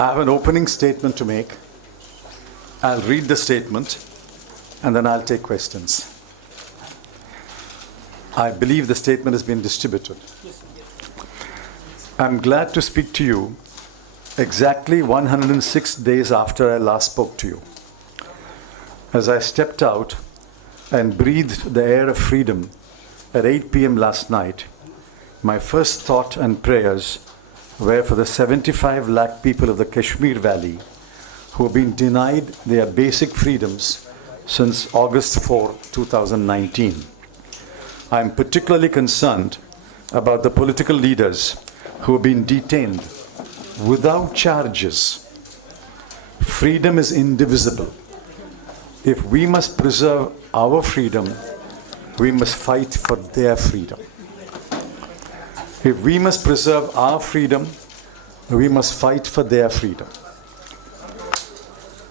I have an opening statement to make. I'll read the statement and then I'll take questions. I believe the statement has been distributed. I'm glad to speak to you exactly 106 days after I last spoke to you. As I stepped out and breathed the air of freedom at 8 p.m. last night, my first thought and prayers were for the 75 lakh people of the Kashmir Valley who have been denied their basic freedoms since August 4, 2019. I am particularly concerned about the political leaders who have been detained without charges. Freedom is indivisible. If we must preserve our freedom, we must fight for their freedom. If we must preserve our freedom, we must fight for their freedom.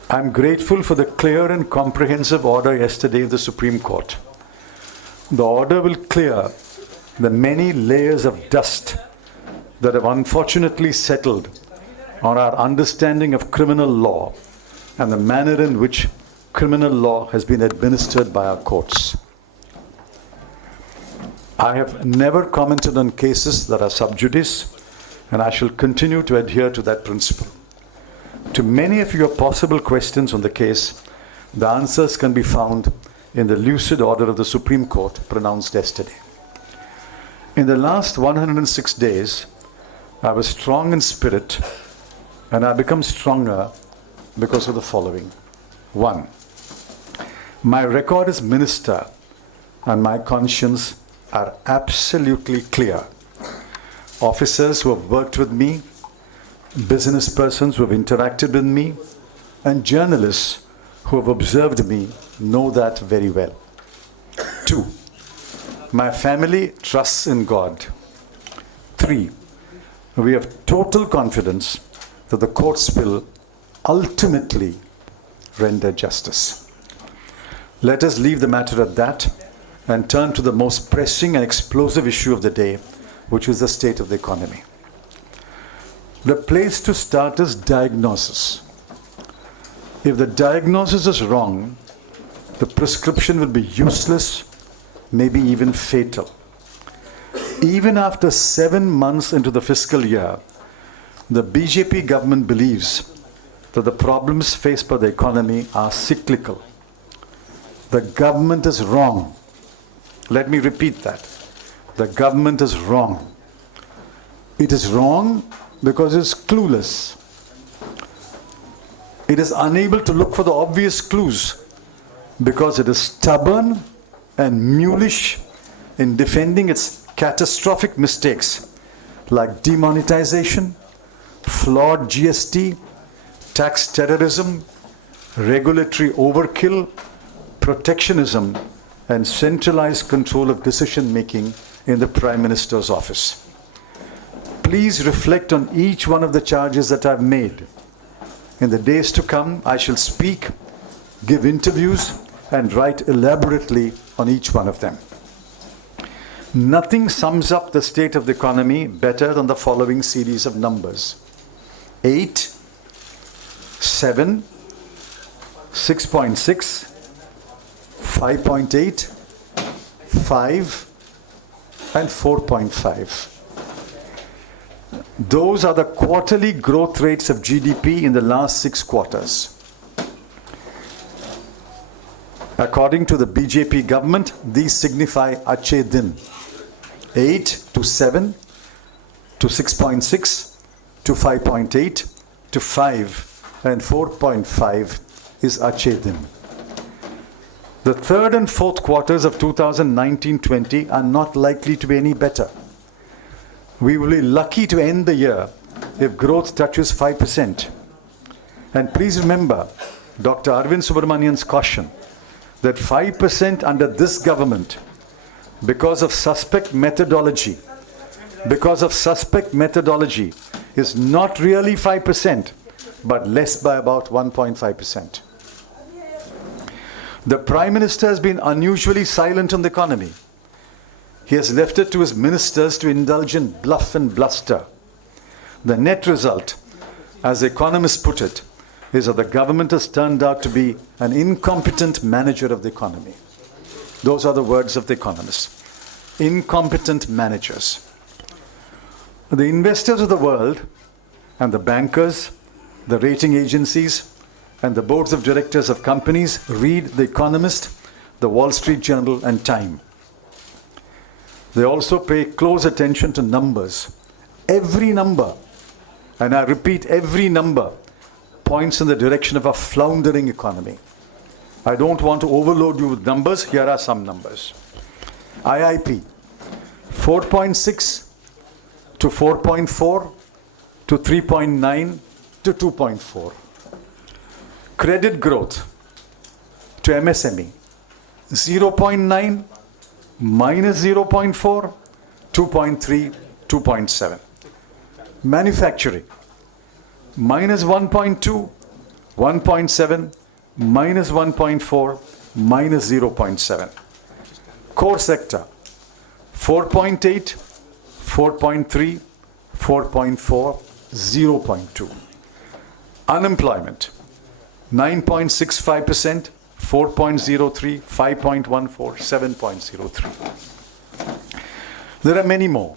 I'm grateful for the clear and comprehensive order yesterday of the Supreme Court. The order will clear the many layers of dust that have unfortunately settled on our understanding of criminal law and the manner in which criminal law has been administered by our courts. I have never commented on cases that are sub judice, and I shall continue to adhere to that principle. To many of your possible questions on the case, the answers can be found in the lucid order of the Supreme Court pronounced yesterday. In the last 106 days, I was strong in spirit, and I become stronger because of the following. 1. My record as minister and my conscience are absolutely clear. Officers who have worked with me, business persons who have interacted with me, and journalists who have observed me know that very well. 2. My family trusts in God. 3. We have total confidence that the courts will ultimately render justice. Let us leave the matter at that and turn to the most pressing and explosive issue of the day, which is the state of the economy. The place to start is diagnosis. If the diagnosis is wrong, the prescription will be useless, maybe even fatal. Even after 7 months into the fiscal year, the BJP government believes that the problems faced by the economy are cyclical. The government is wrong. Let me repeat that. The government is wrong. It is wrong because it is clueless. It is unable to look for the obvious clues because it is stubborn and mulish in defending its catastrophic mistakes like demonetization, flawed GST, tax terrorism, regulatory overkill, protectionism, and centralized control of decision-making in the Prime Minister's office. Please reflect on each one of the charges that I've made. In the days to come, I shall speak, give interviews, and write elaborately on each one of them. Nothing sums up the state of the economy better than the following series of numbers. 8, 7, 6.6, 5.8, 5, and 4.5. Those are the quarterly growth rates of GDP in the last 6 quarters. According to the BJP government, these signify Achhe Din. 8 to 7 to 6.6 to 5.8 to 5 and 4.5 is Achhe Din. The third and fourth quarters of 2019-20 are not likely to be any better. We will be lucky to end the year if growth touches 5%. And please remember Dr. Arvind Subramanian's caution that 5% under this government, because of suspect methodology, is not really 5%, but less by about 1.5%. The Prime Minister has been unusually silent on the economy. He has left it to his ministers to indulge in bluff and bluster. The net result, as economists put it, is that the government has turned out to be an incompetent manager of the economy. Those are the words of the economists. Incompetent managers. The investors of the world and the bankers, the rating agencies, and the boards of directors of companies read The Economist, the Wall Street Journal, and Time. They also pay close attention to numbers. Every number, and I repeat, every number points in the direction of a floundering economy. I don't want to overload you with numbers. Here are some numbers. IIP, 4.6 to 4.4 to 3.9 to 2.4. Credit growth to MSME, 0.9, minus 0.4, 2.3, 2.7. Manufacturing, minus 1.2, 1.7, minus 1.4, minus 0.7. Core sector, 4.8, 4.3, 4.4, 0.2. Unemployment, 9.65%, 4.03, 5.14, 7.03. There are many more.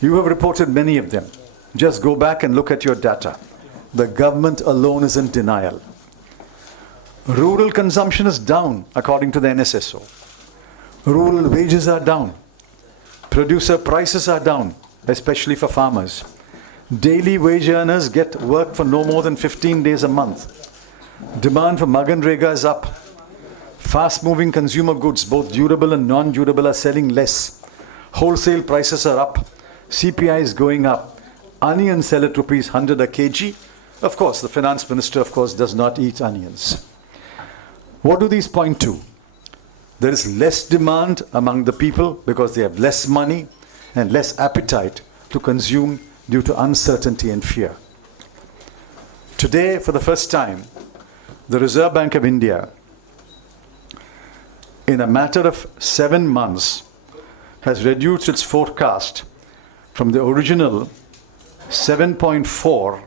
You have reported many of them. Just go back and look at your data. The government alone is in denial. Rural consumption is down, according to the NSSO. Rural wages are down. Producer prices are down, especially for farmers. Daily wage earners get work for no more than 15 days a month. Demand for Maganrega is up. Fast-moving consumer goods, both durable and non-durable, are selling less. Wholesale prices are up. CPI is going up. Onions sell at rupees 100 a kg. Of course, the finance minister, does not eat onions. What do these point to? There is less demand among the people because they have less money and less appetite to consume due to uncertainty and fear. Today, for the first time, the Reserve Bank of India, in a matter of 7 months, has reduced its forecast from the original 7.4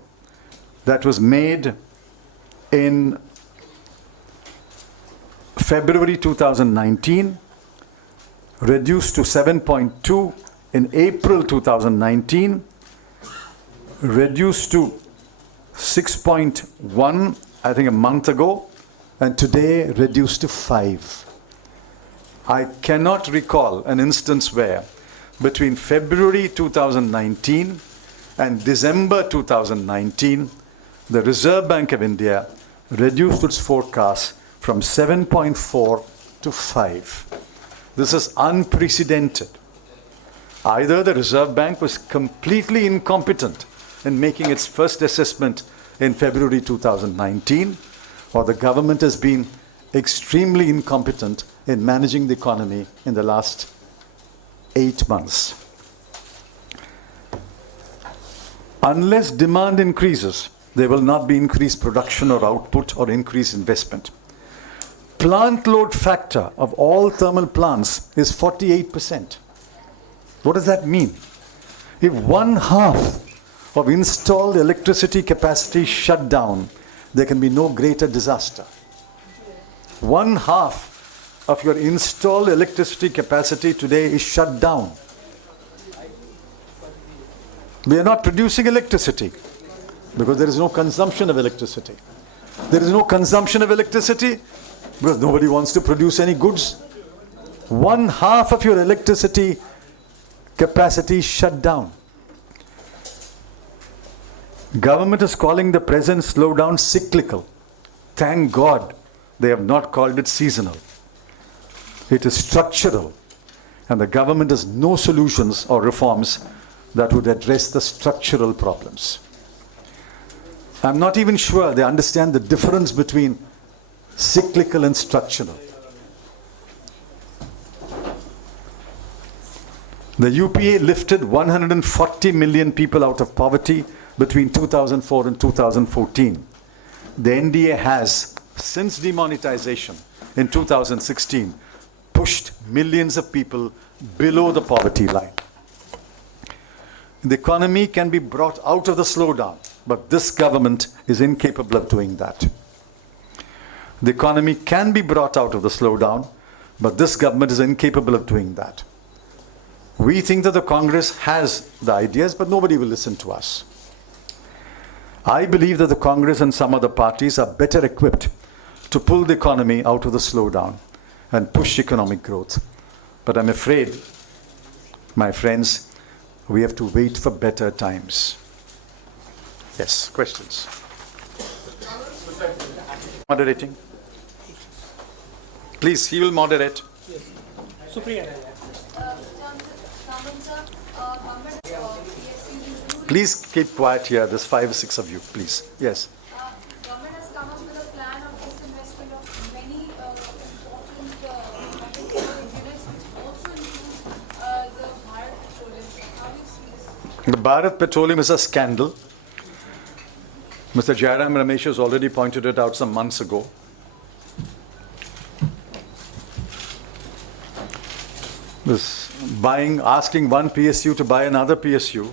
that was made in February 2019, reduced to 7.2 in April 2019, reduced to 6.1, I think a month ago, and today reduced to 5. I cannot recall an instance where between February 2019 and December 2019, the Reserve Bank of India reduced its forecast from 7.4 to 5. This is unprecedented. Either the Reserve Bank was completely incompetent in making its first assessment in February 2019, or the government has been extremely incompetent in managing the economy in the last 8 months. Unless demand increases, there will not be increased production or output or increased investment. Plant load factor of all thermal plants is 48%. What does that mean? If 1/2 of installed electricity capacity is shut down, there can be no greater disaster. 1/2 of your installed electricity capacity today is shut down. We are not producing electricity because there is no consumption of electricity. There is no consumption of electricity because nobody wants to produce any goods. 1/2 of your electricity capacity is shut down. Government is calling the present slowdown cyclical. Thank God they have not called it seasonal. It is structural, and the government has no solutions or reforms that would address the structural problems. I'm not even sure they understand the difference between cyclical and structural. The UPA lifted 140 million people out of poverty between 2004 and 2014. The NDA has, since demonetization in 2016, pushed millions of people below the poverty line. The economy can be brought out of the slowdown but this government is incapable of doing that. The economy can be brought out of the slowdown, but this government is incapable of doing that. We think that the Congress has the ideas, but nobody will listen to us. I believe that the Congress and some other parties are better equipped to pull the economy out of the slowdown and push economic growth. But I'm afraid, my friends, we have to wait for better times. Yes, questions? Moderating. Please, he will moderate. Supriya. Please keep quiet here. There's 5 or 6 of you, please. Yes. Government has come up with a plan of disinvestment of many important units, which also includes the Bharat Petroleum. How do you see this? The Bharat Petroleum is a scandal. Mr. Jairam Ramesh has already pointed it out some months ago. This asking one PSU to buy another PSU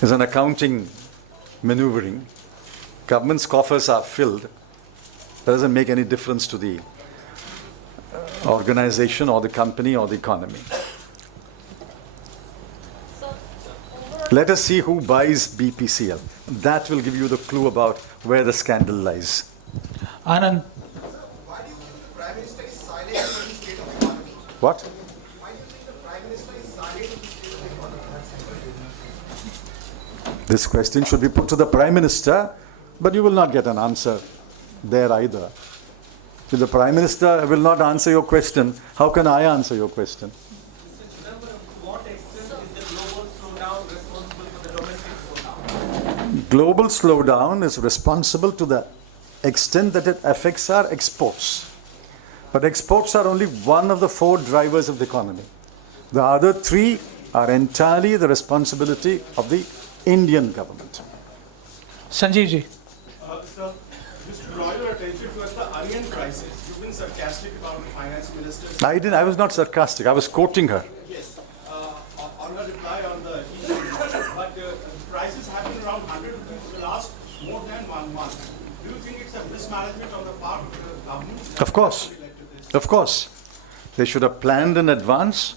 is an accounting maneuvering. Government's coffers are filled. That doesn't make any difference to the organization or the company or the economy. Let us see who buys BPCL. That will give you the clue about where the scandal lies. Anand. Why do you think the Prime Minister is silent on the state of the economy? What? Why do you think the Prime Minister is silent on the state of the economy? This question should be put to the Prime Minister, but you will not get an answer there either. If the Prime Minister will not answer your question, how can I answer your question? Chidambaram, to what extent is the global slowdown responsible for the domestic slowdown? Global slowdown is responsible to the extent that it affects our exports. But exports are only one of the 4 drivers of the economy. The other 3 are entirely the responsibility of the Indian government. Sanjeev ji. Sir, just to draw your attention towards the onion crisis. You've been sarcastic about the finance minister's. I was not sarcastic. I was quoting her. Yes, on her reply on the email. But the prices have been around 100 rupees for the last more than 1 month. Do you think it's a mismanagement on the part of the government? Of course. Of course. They should have planned in advance.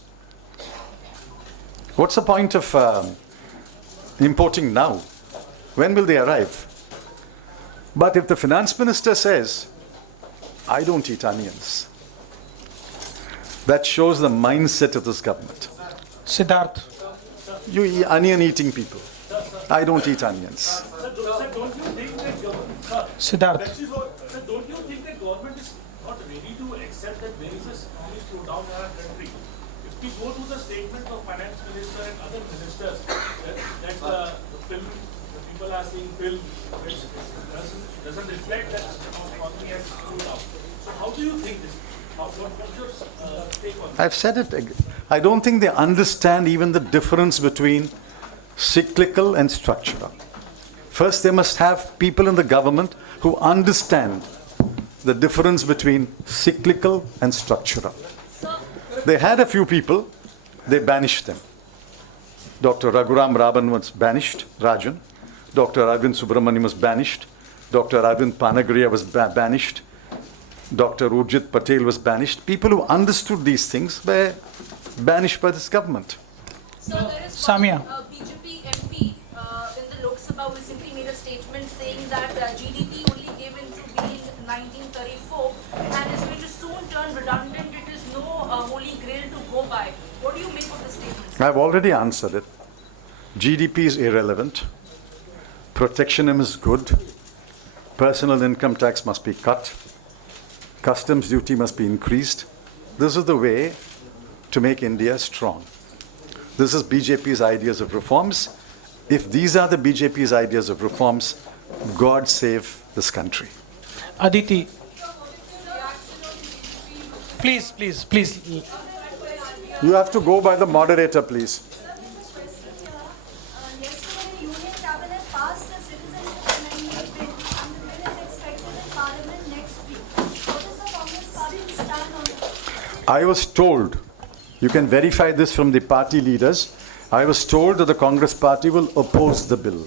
What's the point of importing now? When will they arrive? But if the finance minister says, I don't eat onions, that shows the mindset of this government. Siddharth. You onion eating people. I don't eat onions. Sir, don't you think that government, Siddharth. sir, don't you think that government is not ready to accept that there is a economic slowdown in our country? If we go to the statement of finance minister and other ministers, that the film, the people are seeing film which doesn't reflect that the economy has slowed down. So how do you think this? What's your take on that? I've said it. I don't think they understand even the difference between cyclical and structural. First, they must have people in the government who understand the difference between cyclical and structural. They had a few people, they banished them. Dr. Raghuram Raban was banished, Rajan. Dr. Arvind Subramaniam was banished. Dr. Arvind Panagriya was banished. Dr. Urjit Patel was banished. People who understood these things were banished by this government. So there is Samia. one BJP MP in the Lok Sabha who recently made a statement saying that GDP only came into being in 1934 and is going to soon turn redundant. It is no holy grail to go by. What do you make of the statement? I've already answered it. GDP is irrelevant. Protectionism is good. Personal income tax must be cut. Customs duty must be increased. This is the way to make India strong. This is BJP's ideas of reforms. If these are the BJP's ideas of reforms, God save this country. Aditi. Please. You have to go by the moderator, please. Yesterday, the Union Cabinet passed the Citizenship Amendment Bill, and the bill is expected in Parliament next week. What is the Congress Party's stand on it? I was told, you can verify this from the party leaders, I was told that the Congress party will oppose the bill.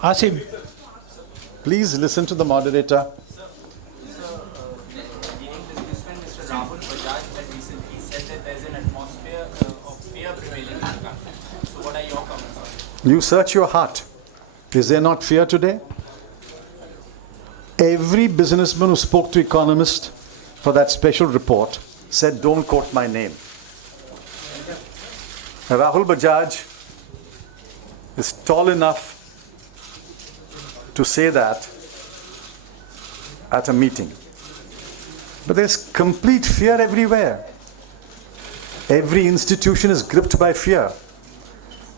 Asim. Please listen to the moderator. Leading this discussion, Mr. Rahul Bajaj had recently said that there is an atmosphere of fear prevailing in the country. So what are your comments on it? You search your heart. Is there not fear today? Every businessman who spoke to economists for that special report said, don't quote my name. Rahul Bajaj is tall enough to say that at a meeting. But there's complete fear everywhere. Every institution is gripped by fear.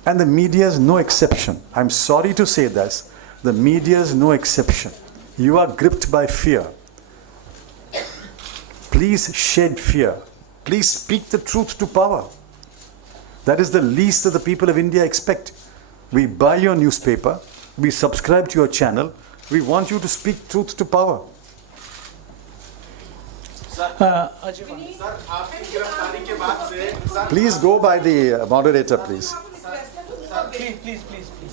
And the media is no exception. I'm sorry to say this. The media is no exception. You are gripped by fear. Please shed fear. Please speak the truth to power. That is the least that the people of India expect. We buy your newspaper. We subscribe to your channel. We want you to speak truth to power. Sir आपकी गिरफ्तारी के बाद से sir Please go by the moderator, please. Please.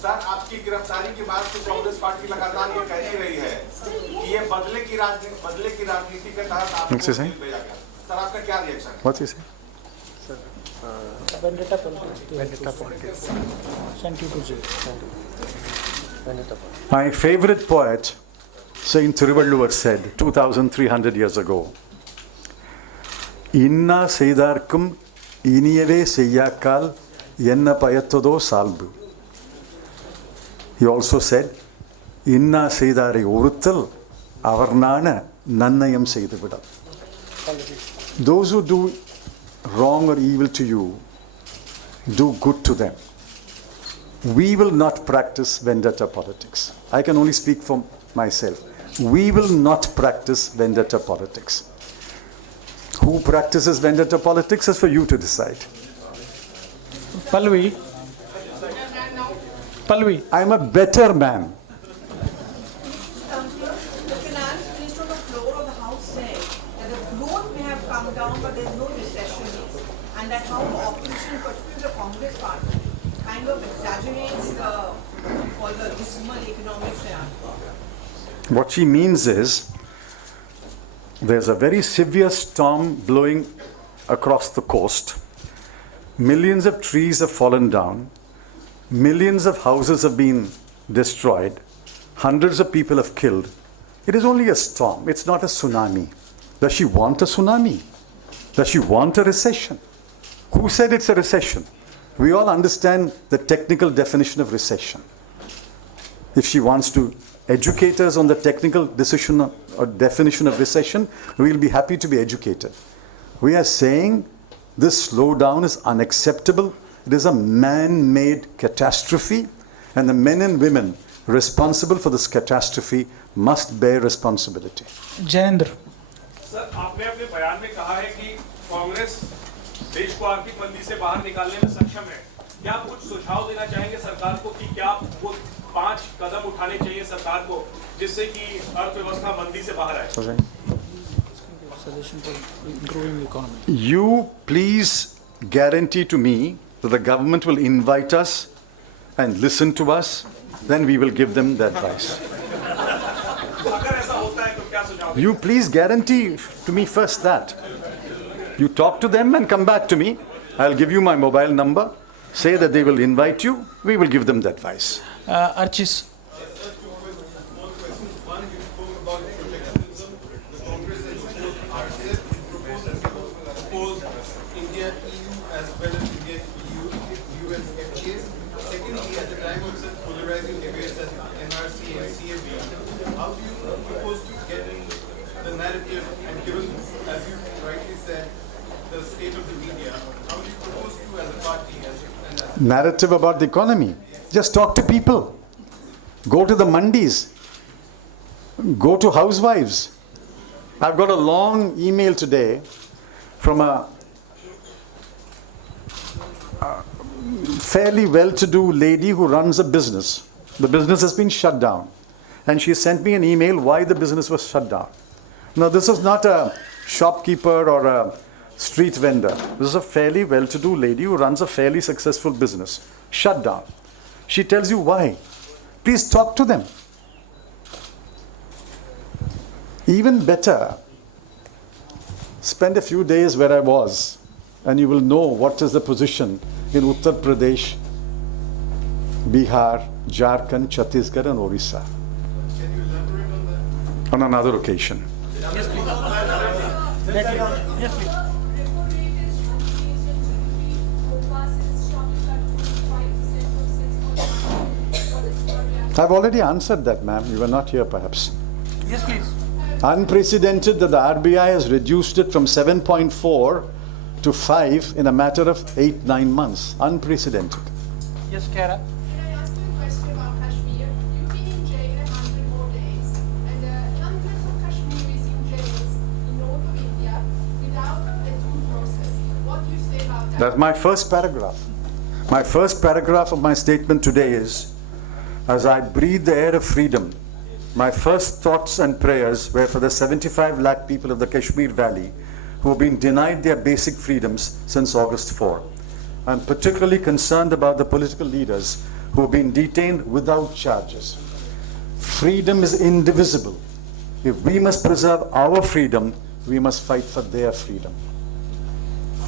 Sir आपकी गिरफ्तारी के बाद से कांग्रेस पार्टी लगातार ये कह ही रही है कि ये बदले की राजनीति के तहत आपको Next is जेल भेजा गया। सर आपका क्या रिएक्शन है? What's he saying? Vendetta politics. Sent you to jail. My favorite poet, Saint Thiruvalluvar, said 2,300 years ago, Inna Seidarkum Iniyave Seyyakal Yenna Payathodo Salbu. He also said, Inna Seidare Uruthal Avarnana Nannayam Seidavida. Those who do wrong or evil to you, do good to them. We will not practice vendetta politics. I can only speak for myself. We will not practice vendetta politics. Who practices vendetta politics is for you to decide. Pallavi. I'm a better man. The finance minister on the floor of the House said that the growth may have come down, but there is no recession, and that how the opposition, particularly the Congress party, kind of exaggerates all the dismal economic scenario. What she means is, there's a very severe storm blowing across the coast. Millions of trees have fallen down. Millions of houses have been destroyed. Hundreds of people have killed. It is only a storm. It's not a tsunami. Does she want a tsunami? Does she want a recession? Who said it's a recession? We all understand the technical definition of recession. If she wants to educate us on the technical decision or definition of recession, we will be happy to be educated. We are saying this slowdown is unacceptable. It is a man-made catastrophe, and the men and women responsible for this catastrophe must bear responsibility. Jayendra. Sir आपने अपने बयान में कहा है कि कांग्रेस देश को आर्थिक मंदी से बाहर निकालने में सक्षम है। क्या आप कुछ सुझाव देना चाहेंगे सरकार को कि क्या वो 5 कदम उठाने चाहिए सरकार को जिससे कि अर्थव्यवस्था मंदी से बाहर आए? Suggestion for improving the economy. You please guarantee to me that the government will invite us and listen to us, then we will give them the advice. अगर ऐसा होता है तो क्या सुझाव? You please guarantee to me first that. You talk to them and come back to me. I'll give you my mobile number. Say that they will invite you. We will give them the advice. Archis. One, you spoke about protectionism. The Congress has proposed India EU as well as India EU US FTAs. Secondly, at the time of such polarizing debates as NRC and CAB, how do you propose to get in the narrative, and given, as you rightly said, the state of the media, how do you propose to, as a party, and as Narrative about the economy. Just talk to people. Go to the mandis. Go to housewives. I've got a long email today from a fairly well-to-do lady who runs a business. The business has been shut down. And she sent me an email why the business was shut down. Now, this is not a shopkeeper or a street vendor. This is a fairly well-to-do lady who runs a fairly successful business. Shut down. She tells you why. Please talk to them. Even better, spend a few days where I was, and you will know what is the position in Uttar Pradesh, Bihar, Jharkhand, Chhattisgarh, and Orissa. Can you elaborate on that? On another occasion. Yes, please. Repo rate is unchanged and GDP forecast is shortly cut to 5% from 6.1%. What is your reaction? I've already answered that, ma'am. You were not here, perhaps. Yes, please. Unprecedented that the RBI has reduced it from 7.4 to 5 in a matter of 8-9 months. Unprecedented. Yes, Kara. Can I ask you a question about Kashmir? You've been in jail 100 more days, and hundreds of Kashmiris in jails in north of India without a due process. What do you say about that? That's my first paragraph. My first paragraph of my statement today is, as I breathe the air of freedom, my first thoughts and prayers were for the 75 lakh people of the Kashmir Valley who have been denied their basic freedoms since August 4. I'm particularly concerned about the political leaders who have been detained without charges. Freedom is indivisible. If we must preserve our freedom, we must fight for their freedom.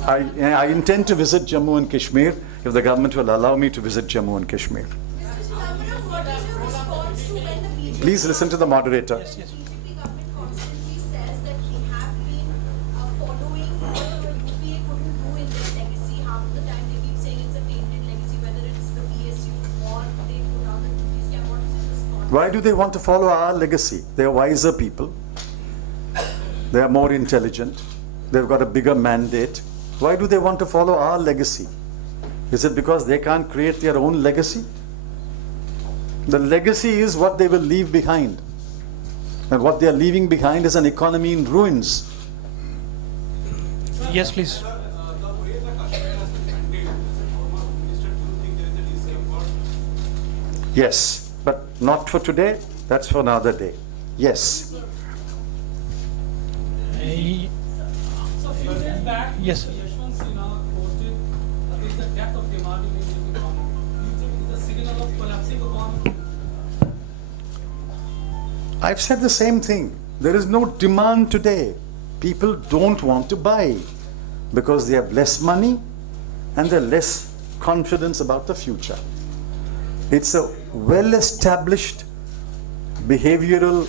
I intend to visit Jammu and Kashmir if the government will allow me to visit Jammu and Kashmir. Mr. Chidambaram, what is your response to when the BJP Please listen to the moderator. BJP government constantly says that they have been following what the UPA couldn't do in their legacy? Half the time they keep saying it's a tainted legacy, whether it's the PSUs or they put on the duty scam. What is your response? Why do they want to follow our legacy? They are wiser people. They are more intelligent. They've got a bigger mandate. Why do they want to follow our legacy? Is it because they can't create their own legacy? The legacy is what they will leave behind. And what they are leaving behind is an economy in ruins. Yes, please. The way the Kashmir has been handled, as a former minister, do you think there is a discomfort? Yes, but not for today. That's for another day. Yes. So few days back, Yes. Yashwant Sinha posted there is a death of demand in Indian economy. Do you think it's a signal of collapsing economy? I've said the same thing. There is no demand today. People don't want to buy because they have less money and they're less confidence about the future. It's a well-established behavioral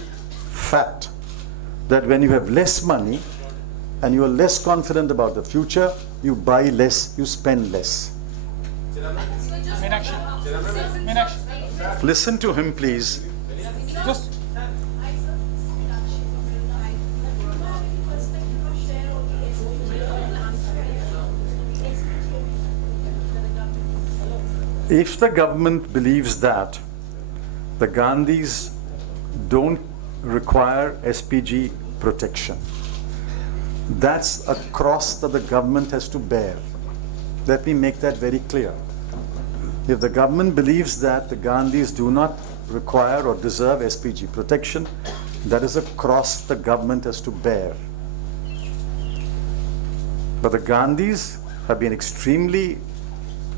fact that when you have less money and you are less confident about the future, you buy less, you spend less. Meenakshi. Meenakshi. Listen to him, please. Just. If the government believes that the Gandhis don't require SPG protection, that's a cross that the government has to bear. Let me make that very clear. If the government believes that the Gandhis do not require or deserve SPG protection, that is a cross the government has to bear. But the Gandhis have been extremely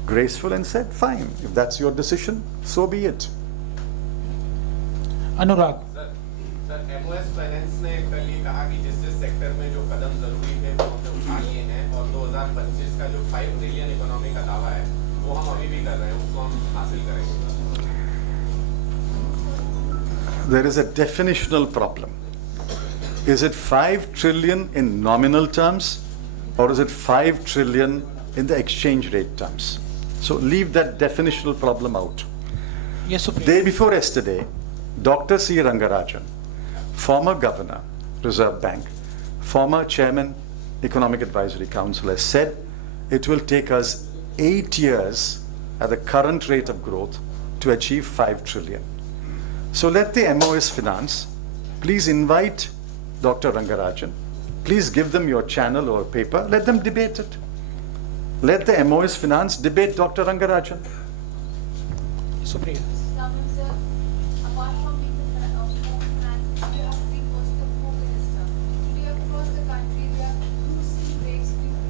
graceful and said, fine, if that's your decision, so be it. Anurag. Sir MOS finance ने कल ये कहा कि जिस जिस sector में जो कदम जरूरी थे वो हमने उठा लिए हैं और 2025 का जो 5 ट्रिलियन इकोनॉमी का दावा है वो हम अभी भी कर रहे हैं, उसको हम हासिल करेंगे. There is a definitional problem. Is it 5 trillion in nominal terms or is it 5 trillion in the exchange rate terms? So leave that definitional problem out. Yes, Supreme. Day before yesterday, Dr. C. Rangarajan, former governor, Reserve Bank, former chairman, Economic Advisory Council, has said it will take us 8 years at the current rate of growth to achieve 5 trillion. So let the MOS Finance please invite Dr. Rangarajan. Please give them your channel or paper. Let them debate it. Let the MOS Finance debate Dr. Rangarajan. Supriya. Government, sir, apart from being the home finance, you have been also the home minister. Today across the country, we are losing rates due to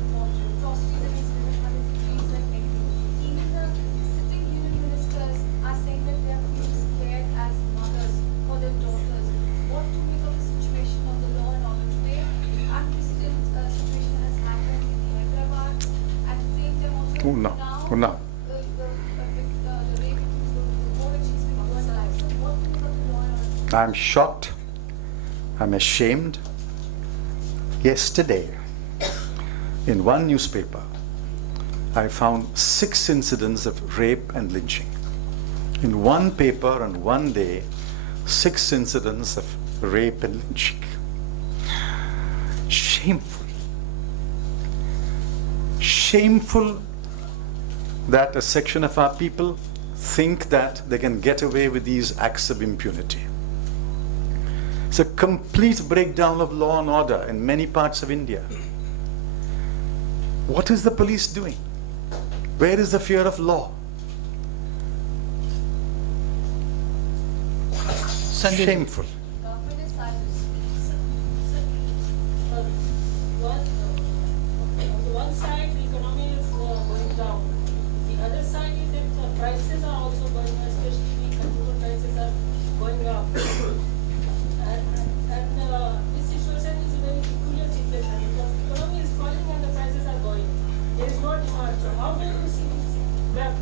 Oh, no. now Oh, no. the rape accused, more accused people are alive. So what will the law and order? I'm shocked. I'm ashamed. Yesterday, in one newspaper, I found 6 incidents of rape and lynching. In one paper on one day, 6 incidents of rape and lynching. Shameful. Shameful that a section of our people think that they can get away with these acts of impunity. It's a complete breakdown of law and order in many parts of India. What is the police doing? Where is the fear of law? Sanjay. Shameful. Government is silent. On the one side, the economy is going down. The other side is that prices are also going up, especially the consumer prices are going up. And this situation is a very peculiar situation because the economy is falling and the prices are going. There is no demand. So how do you see this gap?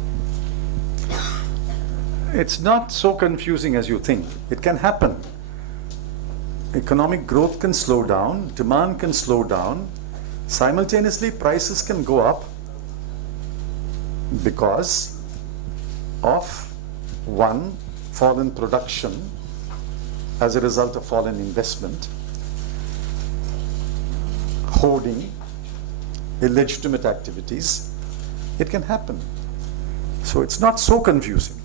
It's not so confusing as you think. It can happen. Economic growth can slow down, demand can slow down. Simultaneously, prices can go up because of one, fall in production as a result of fall in investment, hoarding, illegitimate activities. It can happen. So it's not so confusing.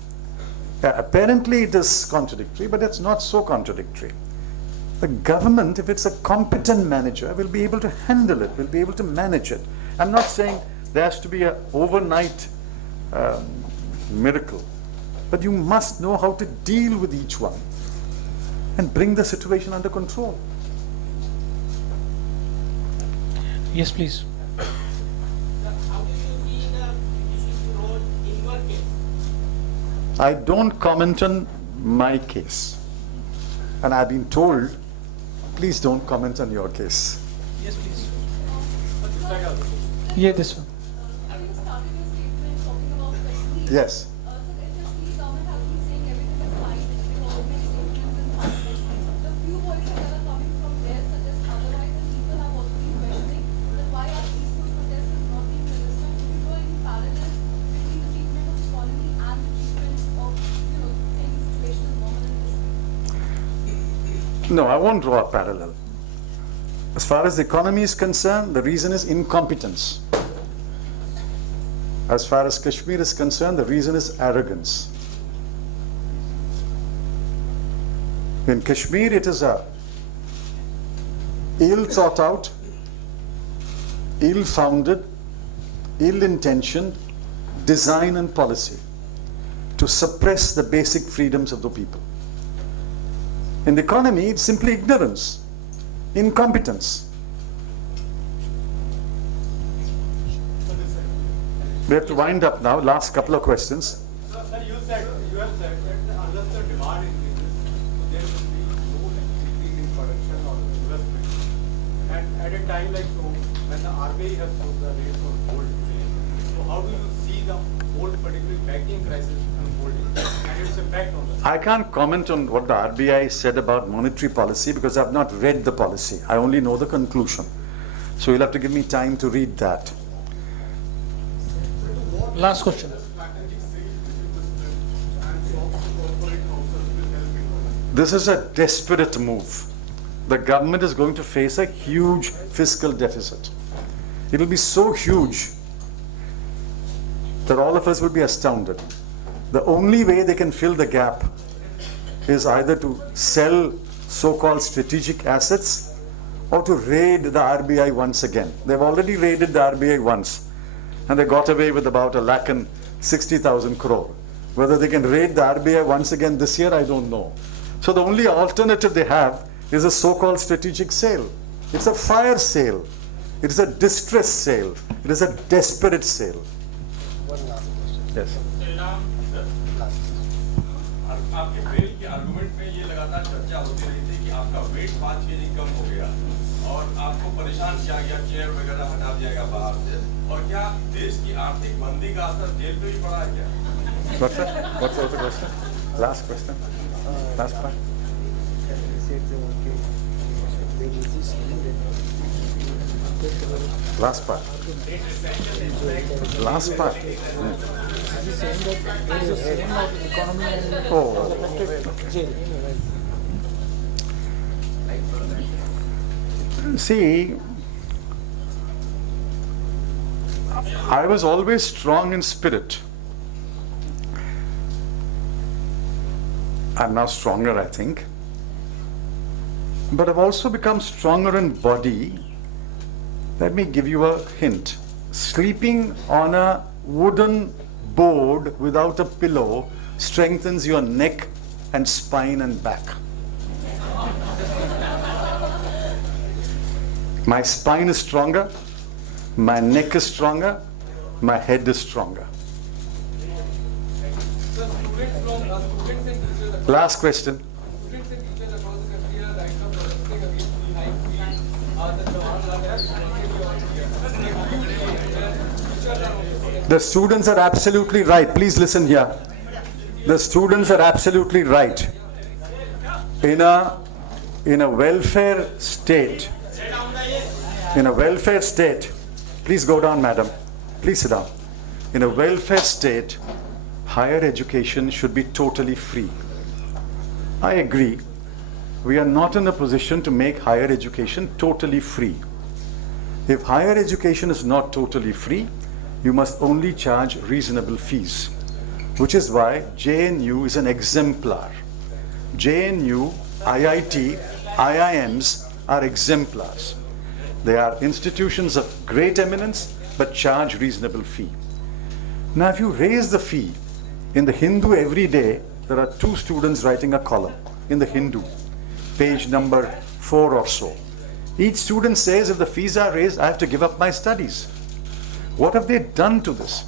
Apparently it is contradictory, but it's not so contradictory. The government, if it's a competent manager, will be able to handle it, will be able to manage it. I'm not saying there has to be an overnight miracle, but you must know how to deal with each one and bring the situation under control. Yes, please. Sir, how do you see the judicial role in your case? I don't comment on my case. And I've been told, please don't comment on your case. Yes, please. Sir, Yeah, this one. you started your statement talking about Kashmir. Yes. So in Kashmir, government have been saying everything is fine, it's been already statements and things. The few voices that are coming from there suggest otherwise, and people have also been questioning that why our peaceful protest is not being registered. Could you draw any parallels between the treatment of Colony and the treatment of, saying the situation is normal in Kashmir? No, I won't draw a parallel. As far as the economy is concerned, the reason is incompetence. As far as Kashmir is concerned, the reason is arrogance. In Kashmir, it is a ill thought out, ill founded, ill intentioned design and policy to suppress the basic freedoms of the people. In the economy, it's simply ignorance, incompetence. We have to wind up now. Last couple of questions. Sir, you have said that unless the demand increases, there will be no increase in production or investment. And at a time like so, when the RBI has put the rates on gold today, so how do you see the gold, particularly banking crisis unfolding and its impact on the? I can't comment on what the RBI said about monetary policy because I've not read the policy. I only know the conclusion. So you'll have to give me time to read that. Last question. This is a desperate move. The government is going to face a huge fiscal deficit. It will be so huge that all of us will be astounded. The only way they can fill the gap is either to sell so-called strategic assets or to raid the RBI once again. They've already raided the RBI once and they got away with about 1,60,000 crore. Whether they can raid the RBI once again this year, I don't know. So the only alternative they have is a so-called strategic sale. It's a fire sale. It is a distress sale. It is a desperate sale. Yes. आपके bell के argument में ये लगातार चर्चा होती रही थी कि आपका वेट 5 kg कम हो गया और आपको परेशान किया गया, चेयर वगैरह हटा दिया गया बाहर से। और क्या देश की आर्थिक मंदी का असर जेल पे भी पड़ा है क्या? What's that? What's the question? Last question. Last part. Last part. Last part. See, I was always strong in spirit. I'm now stronger, I think. But I've also become stronger in body. Let me give you a hint. Sleeping on a wooden board without a pillow strengthens your neck and spine and back. My spine is stronger, my neck is stronger, my head is stronger. Last question. The students are absolutely right. Please listen here. The students are absolutely right. In a welfare state, please go down, madam. Please sit down. In a welfare state, higher education should be totally free. I agree. We are not in a position to make higher education totally free. If higher education is not totally free, you must only charge reasonable fees, which is why JNU is an exemplar. JNU, IIT, IIMs are exemplars. They are institutions of great eminence but charge reasonable fee. Now, if you raise the fee, in the Hindu every day, there are 2 students writing a column in the Hindu, page number 4 or so. Each student says, if the fees are raised, I have to give up my studies. What have they done to this?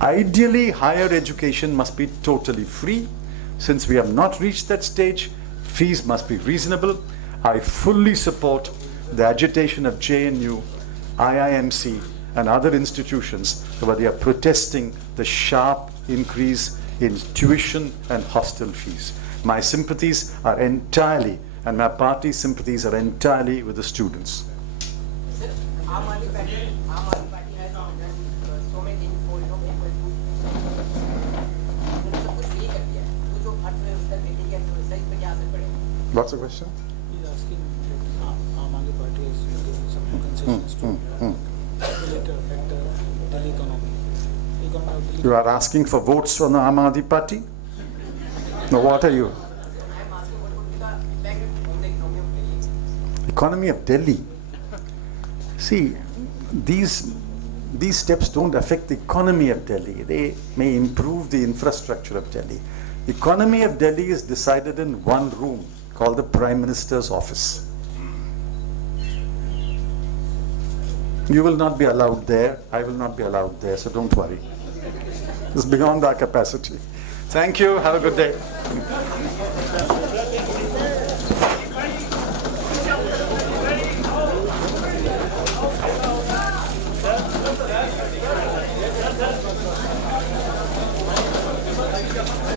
Ideally, higher education must be totally free. Since we have not reached that stage, fees must be reasonable. I fully support the agitation of JNU, IIMC, and other institutions where they are protesting the sharp increase in tuition and hostel fees. My sympathies are entirely, and my party's sympathies are entirely with the students. What's the question? He's asking Aam Aadmi Party has given some concessions to later affect the Delhi economy. You are asking for votes from the Aam Aadmi Party? No, what are you? Economy of Delhi. See, these steps don't affect the economy of Delhi. They may improve the infrastructure of Delhi. The economy of Delhi is decided in one room called the Prime Minister's office. You will not be allowed there. I will not be allowed there, so don't worry. It's beyond our capacity. Thank you. Have a good day.